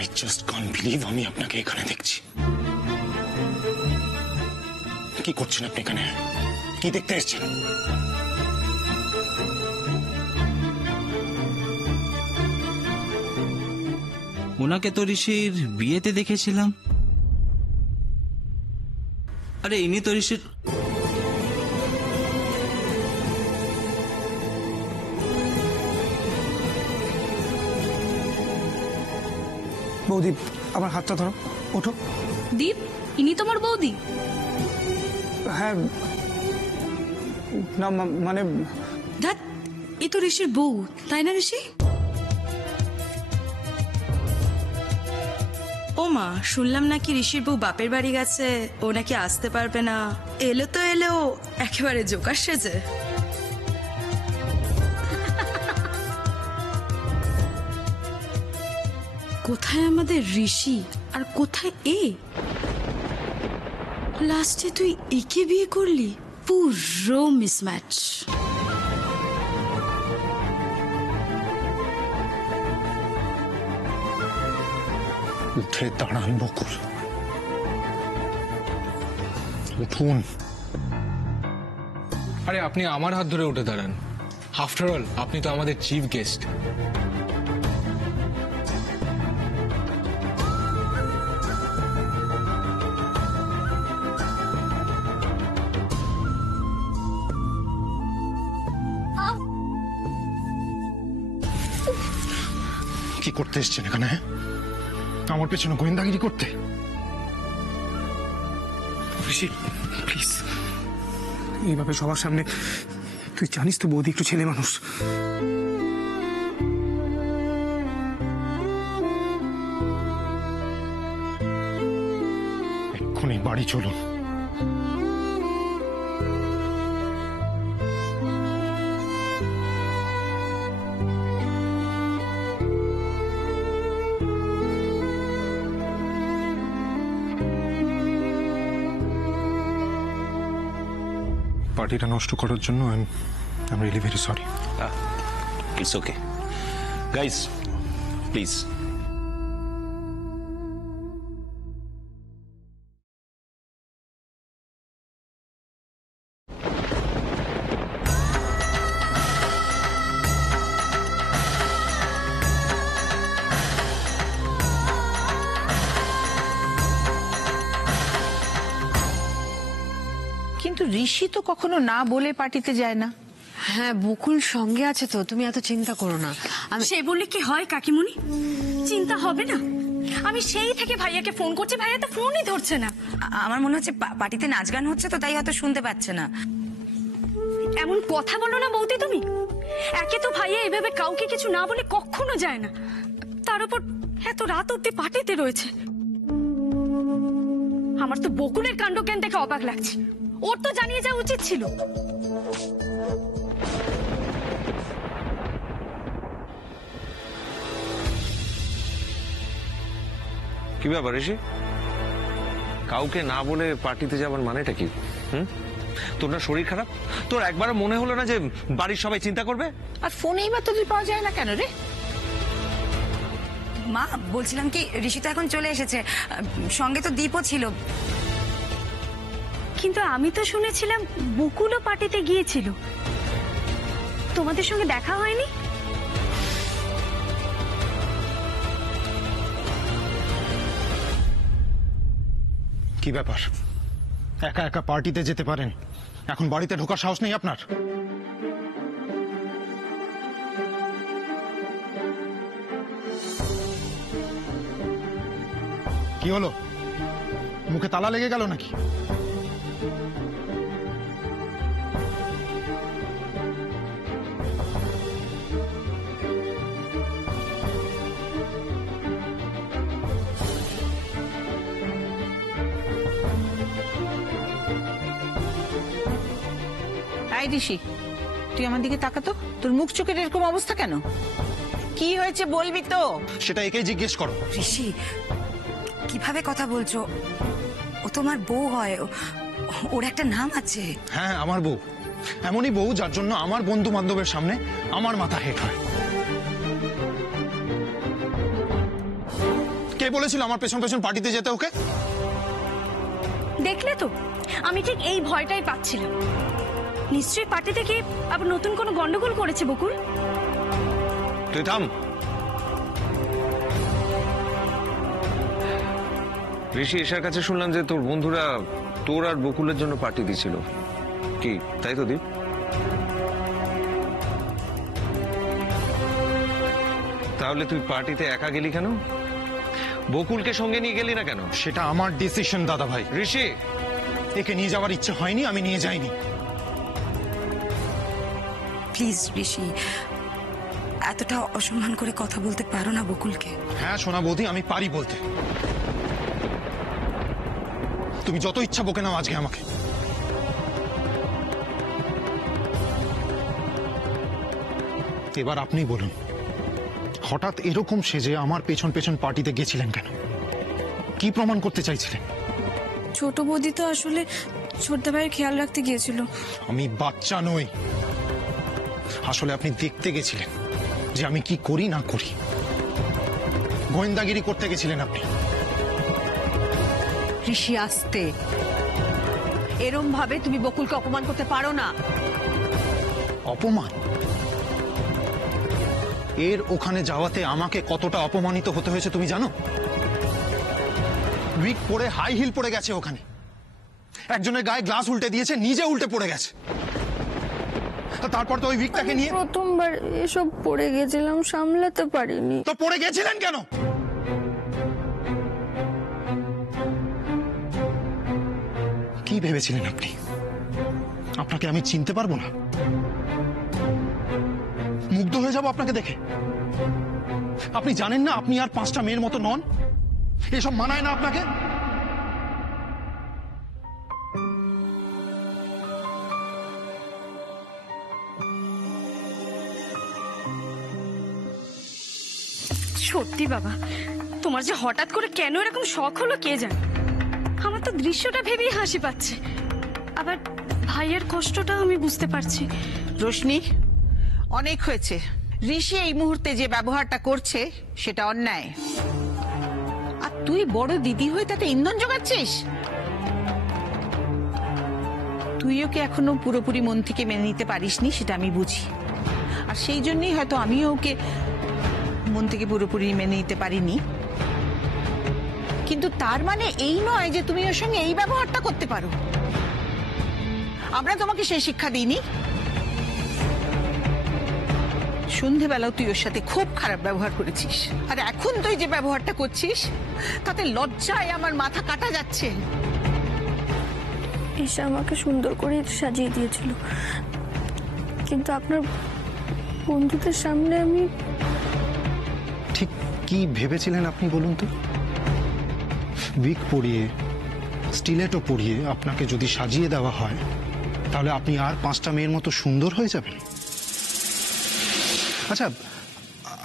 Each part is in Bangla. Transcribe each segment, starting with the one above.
I just can't believe আমি আপনাকে এখানে দেখছি। কি করছেন আপনি এখানে? কি দেখতে এসেছেন? ওনাকে তো ঋষির বিয়েতে দেখেছিলাম। আরে ইনি তো ঋষির। বৌদি আমার হাতটা ধরো, ওঠো। দীপ, ইনি তোমার বৌদি? হ্যাঁ, না মানে ধ্যাৎ, এ তো ঋষির বউ, তাই না ঋষি? ও মা, শুনলাম নাকি ঋষির বউ বাপের বাড়ি গেছে, ও নাকি আসতে পারবে না। এলো তো এলো একেবারে জোকার সেজে। কোথায় আমাদের ঋষি আর কোথায় এ? লাস্টে তুই একে বিয়ে করলি? পুরো মিসম্যাচ। উঠে দাঁড়ান বকুল, উঠুন। আরে আপনি আমার হাত ধরে উঠে দাঁড়ান। আফটার অল আপনি তো আমাদের চিফ গেস্ট। কি করতে এসছেন এখানে? আমার পেছনে গোয়েন্দাগিরি করতে? ঋষি প্লিজ, এইভাবে সবার সামনে, তুই জানিস তো বৌদি একটু ছেলে মানুষ। এক্ষুনি বাড়ি চলুন। পার্টিটা নষ্ট করার জন্য I'm really very sorry. It's okay. Guys, please. কিন্তু ঋষি তো কখনো না বলে পার্টিতে যায় না। হ্যাঁ, বকুল সঙ্গে আছে তো, তুমি এত চিন্তা করো না। সে বললে কি হয় কাকিমুনি? চিন্তা হবে না? আমি সেই থেকে ভাইয়াকে ফোন করছি, ভাইয়া তো ফোনই ধরছে না। আমার মনে হচ্ছে পার্টিতে নাচ গান হচ্ছে তো, তাই হয়তো শুনতে পাচ্ছে না। এমন কথা বলো না বৌদি তুমি। একে তো ভাইয়া এভাবে কাউকে কিছু না বলে কখনো যায় না, তার উপর এত রাত অব্দি পার্টিতে রয়েছে। আমার তো বকুলের কাণ্ডজ্ঞান দেখে অবাক লাগছে। ওর তো জানিয়ে যাওয়া উচিত ছিল। কি ব্যাপার ঋষি, কাউকে না বলে পার্টিতে যাবার মানেটা কি? তোর না শরীর খারাপ? তোর একবারও মনে হলো না যে বাড়ির সবাই চিন্তা করবে? আর ফোনেই বা তোদের পাওয়া যায় না কেন রে? মা, বলছিলাম কি, ঋষি তো এখন চলে এসেছে, সঙ্গে তো দীপও ছিল। কিন্তু আমি তো শুনেছিলাম বকুলও পার্টিতে গিয়েছিল, তোমাদের সঙ্গে দেখা হয়নি? কি ব্যাপার? একা একা পার্টিতে যেতে পারেন, এখন বাড়িতে ঢোকার সাহস নেই আপনার? কি হলো? মুখে তালা লেগে গেল নাকি? ঋষি, তুই আমার দিকে তাকাতো। তোর মুখ চোখের এরকম অবস্থা কেন? কি হয়েছে বলবি তো? সেটা একেই জিজ্ঞেস করো। ঋষি, কিভাবে কথা বলছো? ও তোমার বউ হয়, ওর একটা নাম আছে। হ্যাঁ, আমার বউ। এমনই বউ যার জন্য আমার বন্ধু বান্ধবের সামনে আমার মাথা হেট হয়। কে বলেছিল আমার পেছন পেছন পার্টিতে যেতে ওকে? দেখলে তো, আমি ঠিক এই ভয়টাই পাচ্ছিলাম। নিশ্চয়ই পার্টিতে গিয়ে আবার নতুন কোনো গন্ডগোল করেছে বকুল। তুই থাম। ঋষি, এসার কাছে শুনলাম যে তোর বন্ধুরা তোর আর বকুলের জন্য পার্টি দিছিল। কি তাই তো দীপ? তাহলে তুই পার্টিতে একা গেলি কেন? বকুলকে সঙ্গে নিয়ে গেলি না কেন? সেটা আমার ডিসিশন দাদা ভাই। ঋষি, একে নিয়ে যাওয়ার ইচ্ছে হয়নি, আমি নিয়ে যাইনি। প্লিজ ঋষি, এতটা অসম্মান করে কথা বলতে পারো না বকুলকে। হ্যাঁ সোনা বৌদি, আমি পারি বলতে। তুমি যত ইচ্ছা বকে নাও আজকে আমাকে। এবার আপনি বলুন, হঠাৎ এরকম সেজে আমার পেছন পেছন পার্টিতে গেছিলেন কেন? কি প্রমাণ করতে চাইছিলেন? ছোট বৌদি তো আসলে ছোটদা ভাইয়ের খেয়াল রাখতে গিয়েছিল। আমি বাচ্চা নই। আসলে আপনি দেখতে গেছিলেন যে আমি কি করি না করি। গোয়েন্দাগিরি করতে গেছিলেন আপনি। ঋষি, আসতে। এরম ভাবে তুমি বকুলকে অপমান করতে পারো না। অপমান? এর ওখানে যাওয়াতে আমাকে কতটা অপমানিত হতে হয়েছে তুমি জানো? উইক পরে হাই হিল পড়ে গেছে ওখানে। একজনের গায়ে গ্লাস উল্টে দিয়েছে, নিজে উল্টে পড়ে গেছে। তারপর তো ওই উইকটাকে নিয়ে প্রথমবার এসব পড়ে গেছিলাম, সামলাতে পারিনি। তো পড়ে গেছিলেন কেন? কি ভেবেছিলেন আপনি আপনাকে আমি চিনতে পারবো না? মুগ্ধ হয়ে যাব আপনাকে দেখে? আপনি জানেন না আপনি আর 5টা মেয়ের মতো নন? এসব মানায় না আপনাকে? সত্যি বাবা, তোমার যে হঠাৎ করে কেন এরকম শখ হলো কে জানে। আমার তো দৃশ্যটা ভেবেই হাসি পাচ্ছে। আবার ভাইয়ের কষ্টটাও আমি বুঝতে পারছি। রোশনি, অনেক হয়েছে। ঋষি এই মুহূর্তে যে ব্যবহারটা করছে সেটা অন্যায়। আর তুই বড় দিদি হয়ে তাতে ইন্ধন জোগাচ্ছিস। তুই ওকে এখনো পুরোপুরি মন থেকে মেনে নিতে পারিসনি, সেটা আমি বুঝি। আর সেই জন্যই হয়তো আমিও ওকে মন থেকে পুরোপুরি মেনে নিতে পারিনি। কিন্তু তার মানে এই নয় যে তুমি ওর সঙ্গে এই ব্যবহারটা করতে পারো। আমরা তোমাকে সেই শিক্ষা দিইনি। সন্ধেবেলাও তুই ওর সাথে খুব খারাপ ব্যবহার করেছিস, আর এখন তুই যে ব্যবহারটা করছিস তাতে লজ্জায় আমার মাথা কাটা যাচ্ছে। এসে আমাকে সুন্দর করে সাজিয়ে দিয়েছিল, কিন্তু আপনার বন্ধুদের সামনে আমি ঠিক কি ভেবেছিলেন আপনি বলুন তো? উইক পরিয়ে, স্টিলেটো পরিয়ে আপনাকে যদি সাজিয়ে দেওয়া হয় তাহলে আপনি আর 5টা মেয়ের মতো সুন্দর হয়ে যাবেন? আচ্ছা,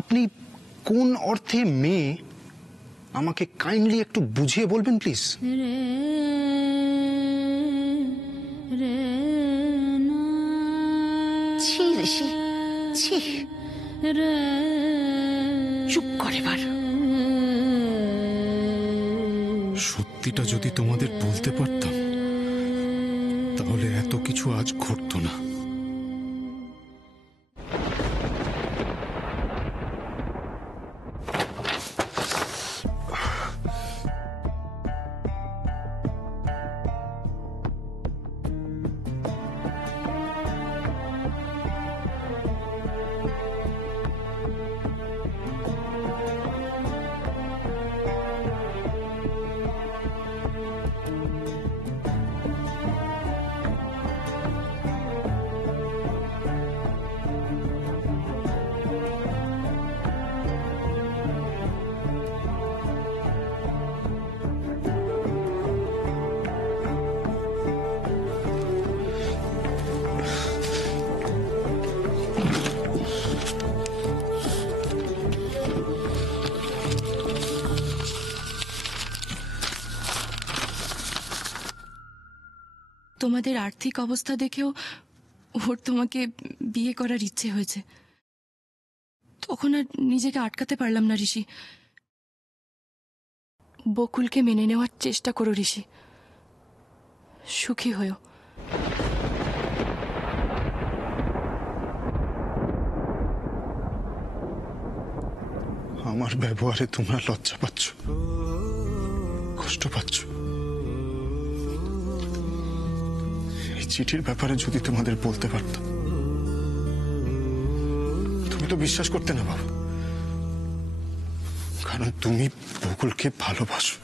আপনি কোন অর্থে মেয়ে আমাকে কাইন্ডলি একটু বুঝিয়ে বলবেন প্লিজ? ছি ঋষি, ছি। চুপ করে এবার। সত্যিটা যদি তোমাদের বলতে পারতাম তাহলে এত কিছু আজ ঘটতো না। তোমাদের আর্থিক অবস্থা দেখেও ওর তোমাকে বিয়ে করার ইচ্ছে হয়েছে। তখন আর নিজেকে আটকাতে পারলাম না ঋষি। বকুলকে মেনে নেওয়ার চেষ্টা করো ঋষি, সুখী হয়েও। আমার ব্যবহারে তোমরা লজ্জা পাচ্ছ, কষ্ট পাচ্ছ। এই চিঠির ব্যাপারে যদি তোমাদের বলতে পারতাম, তুমি তো বিশ্বাস করতে না বাবা, কারণ তুমি বকুলকে ভালোবাসো,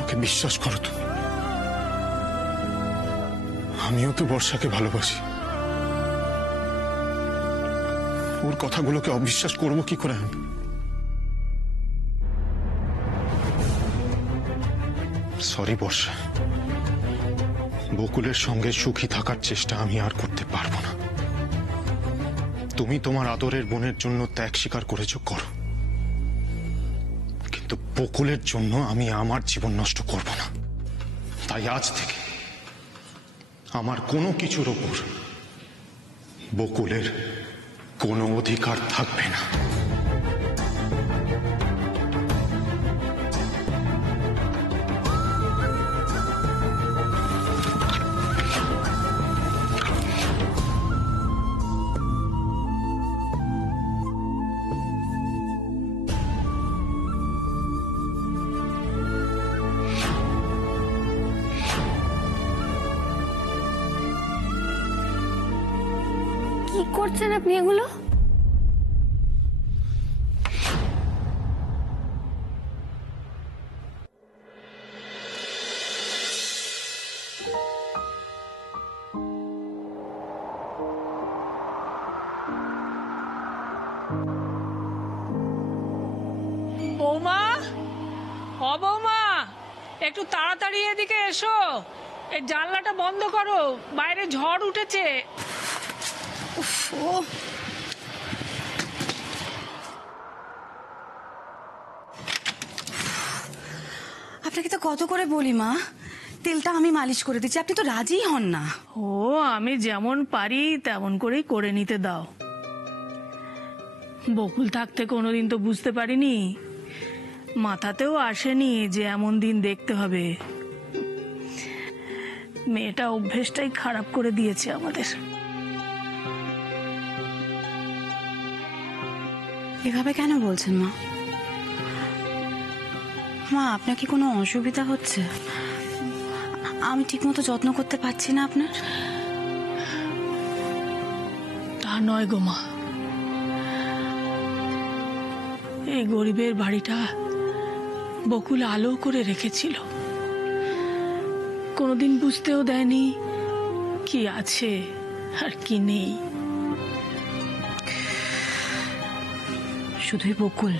ওকে বিশ্বাস করো তুমি। আমিও তো বর্ষাকে ভালোবাসি, ওর কথাগুলোকে অবিশ্বাস করবো কি করে আমি? সরি বর্ষা, বকুলের সঙ্গে সুখী থাকার চেষ্টা আমি আর করতে পারবো না। তুমি তোমার আদরের বোনের জন্য ত্যাগ স্বীকার করেছো, করো, কিন্তু বকুলের জন্য আমি আমার জীবন নষ্ট করব না। তাই আজ থেকে আমার কোনো কিছুর ওপর বকুলের কোনো অধিকার থাকবে না। কি করছেন আপনি এগুলো? বৌমা, ও বৌমা, একটু তাড়াতাড়ি এদিকে এসো। এই জানলাটা বন্ধ করো, বাইরে ঝড় উঠেছে। আপনাকে তো কত করে বলি মা, তেলটা আমি মালিশ করে দিচ্ছি, আপনি তো রাজিই হন না। ও, আমি যেমন পারি তেমন করেই করে নিতে দাও। বকুল থাকতে কোনোদিন তো বুঝতে পারিনি, মাথাতেও আসেনি যে এমন দিন দেখতে হবে। মেয়েটা অভ্যেসটাই খারাপ করে দিয়েছে আমাদের। এভাবে কেন বলছেন মা? মা, আপনার কি কোনো অসুবিধা হচ্ছে? আমি ঠিকমতো যত্ন করতে পারছি না আপনার? তা নয় গো মা, এই গরিবের বাড়িটা বকুল আলো করে রেখেছিল, কোনোদিন বুঝতেও দেয়নি কি আছে আর কি নেই। শুধুই বকুল?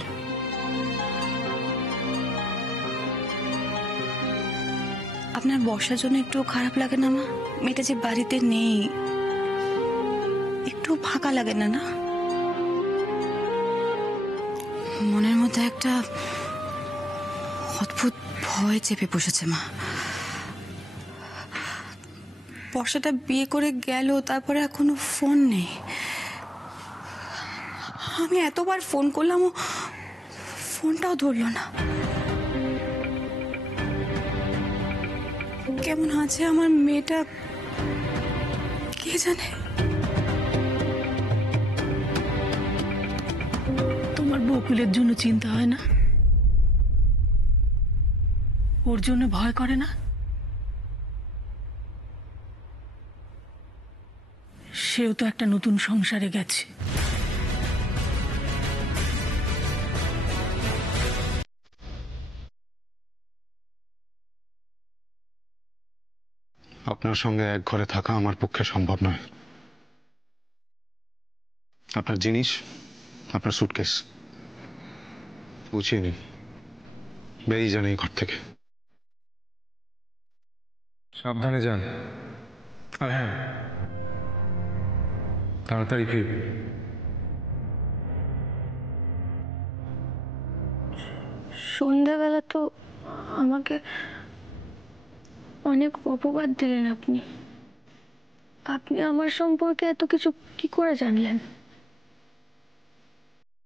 আপনার বর্ষার জন্য একটু খারাপ লাগে না মা? মেয়েটা যে বাড়িতে নেই, একটু ফাঁকা লাগে না? না, মনের মধ্যে একটা অদ্ভুত ভয় চেপে বসেছে মা। বর্ষাটা বিয়ে করে গেল, তারপরে এখনো ফোন নেই। আমি এতবার ফোন করলাম, ফোনটাও ধরলো না। কেমন আছে আমার মেয়েটা কে জানে। তোমার বকুলের জন্য চিন্তা হয় না? ওর জন্য ভয় করে না? সেও তো একটা নতুন সংসারে গেছে। আপনার সঙ্গে এক ঘরে থাকা আমার পক্ষে সম্ভব নয়। আপনার জিনিস, আপনার সুটকেস গুছিয়ে নিন, বেরিয়ে যান এই ঘর থেকে। সাবধানে যান, আর হ্যাঁ, তাড়াতাড়ি ফিরবেন। সন্ধ্যাবেলা তো আমাকে অনেক অপবাদ দিলেন আপনি। আপনি আমার সম্পর্কে এত কিছু কি করে জানলেন?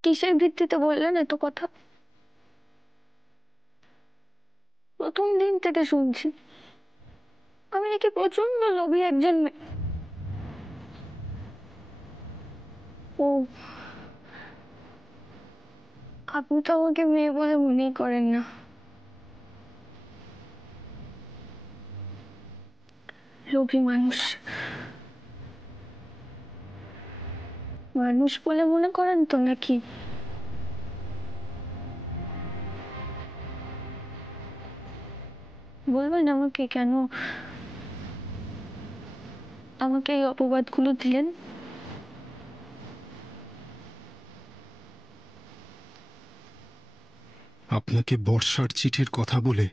কিসের ভিত্তিতে বললেন এত কথা? প্রথম দিন থেকে শুনছি আমি নাকি প্রচন্ড লোভী একজন মেয়ে। ও, আপনি তো আমাকে মেয়ে বলে মনেই করেন না। লোভী মানুষ মানুষ বলে মনে করেন তো নাকি? বলবেন আমাকে কেন আমাকে এই অপবাদগুলো দিলেন? আপনাকে বর্ষার চিঠির কথা বলে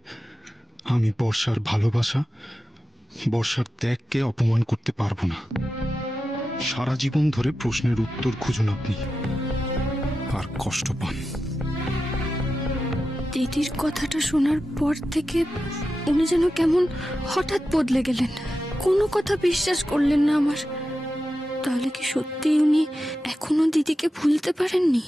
আমি বর্ষার ভালোবাসা, বর্ষার ত্যাগকে অপমান করতে পারবো না। সারা জীবন ধরে প্রশ্নের উত্তর খুঁজুন আপনি, আর কষ্ট পান। দিদির কথাটা শোনার পর থেকে উনি যেন কেমন হঠাৎ বদলে গেলেন, কোনো কথা বিশ্বাস করলেন না আমার। তাহলে কি সত্যি উনি এখনো দিদিকে ভুলতে পারেননি?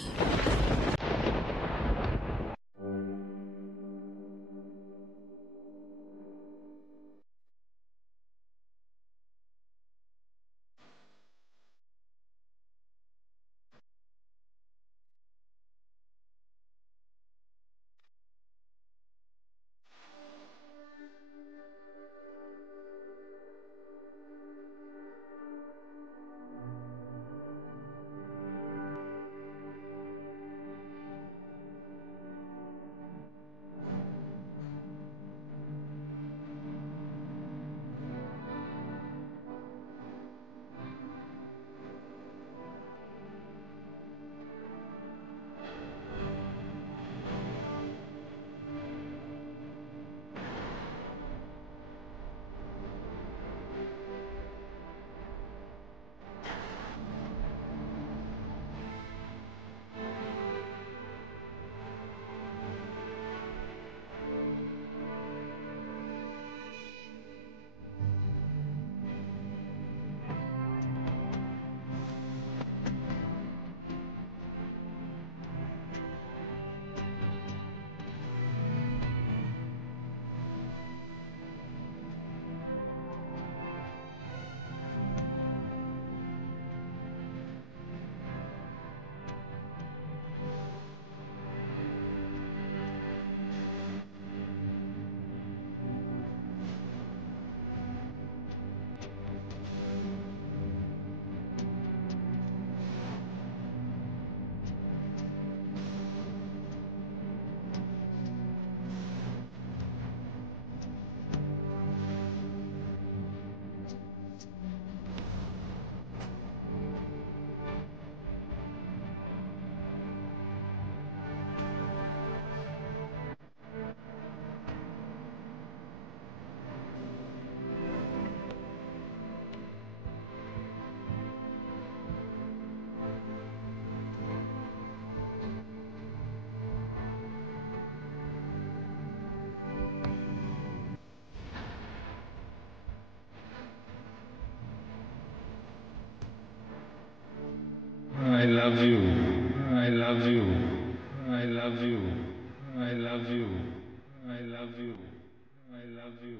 I love you. I love you. I love you. I love you. I love you. I love you.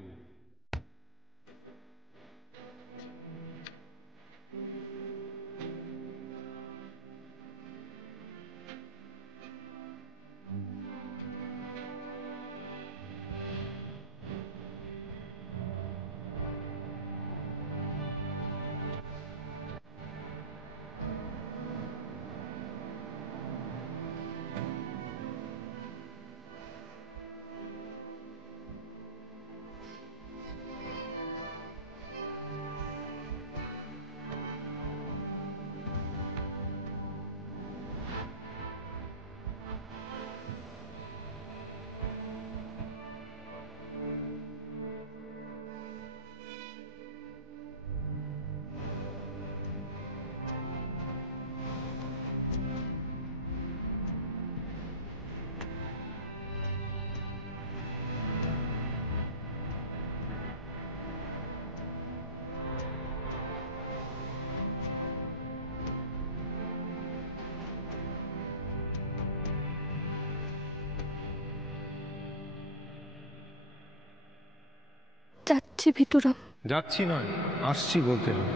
যাচ্ছি ভিতুরাম। যাচ্ছি নয়, আসছি বলতে হবে।